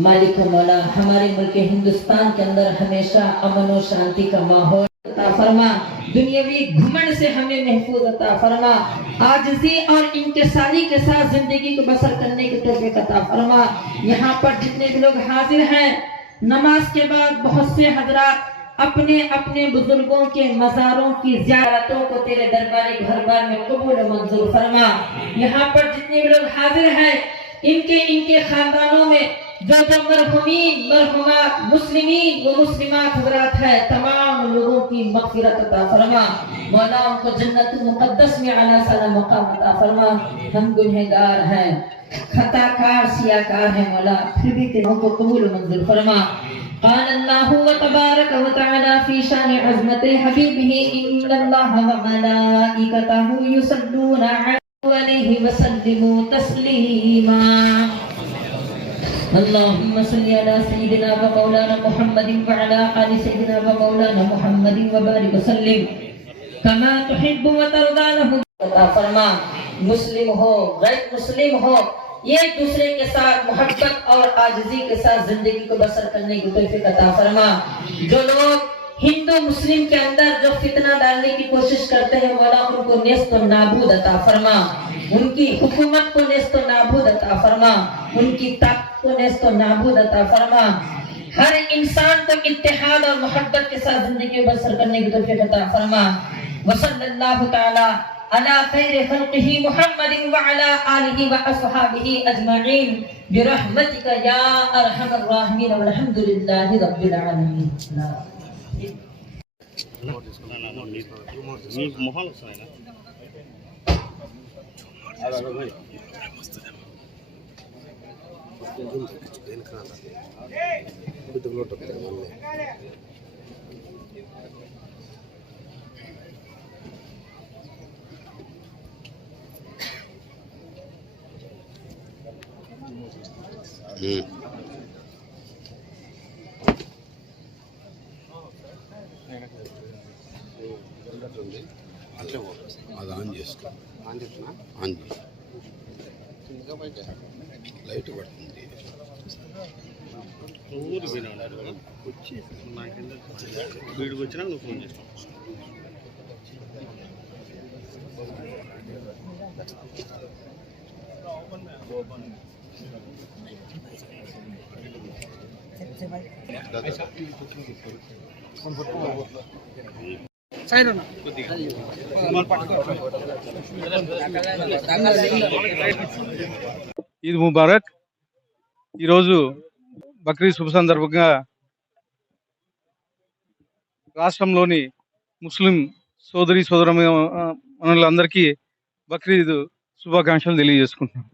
मालिक मौला हमारे मुल्क हिंदुस्तान के अंदर हमेशा अमन और शांति का माहौल अता फरमा, दुनियावी घुमंड से हमें महफूज अता फरमा, आजिज़ी और इंकिसारी के साथ जिंदगी को बसर करने की तौफीक अता फरमा। यहाँ पर जितने भी लोग हाजिर हैं, नमाज के बाद बहुत से हजरात अपने अपने बुजुर्गों के मज़ारों की ज़ियारतों को तेरे दरबारी घरबार में कबूल मंजूर फरमा। यहाँ पर जितने भी लोग हाजिर हैं, इनके खानदानों में जो मरहुमीन मरहुमात मुस्लिमीन व मुस्लिमात हजरात है, तमाम लोगों की मग़फ़िरत अता फरमा। मौला उनको जन्नतुल मुक़द्दस में आला साला मक़ाम अता फरमा। हम गुनहगार हैं, खताकार सियाकार हैं मौला, फिर भी तेरे को कबूल मंजूर फरमा। قال الله وتبارك وتعالى في شان عظمة حبيبه إن الله وملائكته يصلون عليه وسلموا تسليما اللهم صل على سيدنا ومولانا محمد وعلى آل سيدنا ومولانا محمد وبارك وسلم كما تحب وترضى له فرما। मुस्लिम हो गैर मुस्लिम हो, ये एक दूसरे के साथ मोहब्बत और आजिज़ी के साथ जिंदगी को बसर करने की तौफीक अता फरमा। जो लोग हिंदू मुस्लिम के अंदर जो फितना डालने की कोशिश करते हैं, मौला उनको नेस्त और नाबूद अता फरमा, उनकी हुकूमत को नेस्त और नाबूद अता फरमा, उनकी ताकत को नेस्त और नाबूद अता फरमा। हर इंसान को इत्तेहाद और मोहब्बत के साथ जिंदगी को बसर करने की तौफीक अता फरमा। वसल्लल्लाहु तआला अला खैर खल्क़िही मुहम्मदिन व अला आलिही व अस्हाबिही अजमईन बिरहमतिका या अरहमर राहिमीन वल्हम्दुलिल्लाहि रब्बिल आलमीन। అది ఆన్ చేసుకో, ఆన్ చేసి లైట్ పడుతుంది. ఊరు పోయినా వచ్చి నాకెందుకు వీడికి వచ్చినా నువ్వు ఫోన్ చేస్తావు. ఈద్ ముబారక్. ఈరోజు బక్రీద్ శుభ సందర్భంగా రాష్ట్రంలోని ముస్లిం సోదరి సోదరులందరికీ బక్రీద్ శుభాకాంక్షలు తెలియజేసుకుంటున్నాం.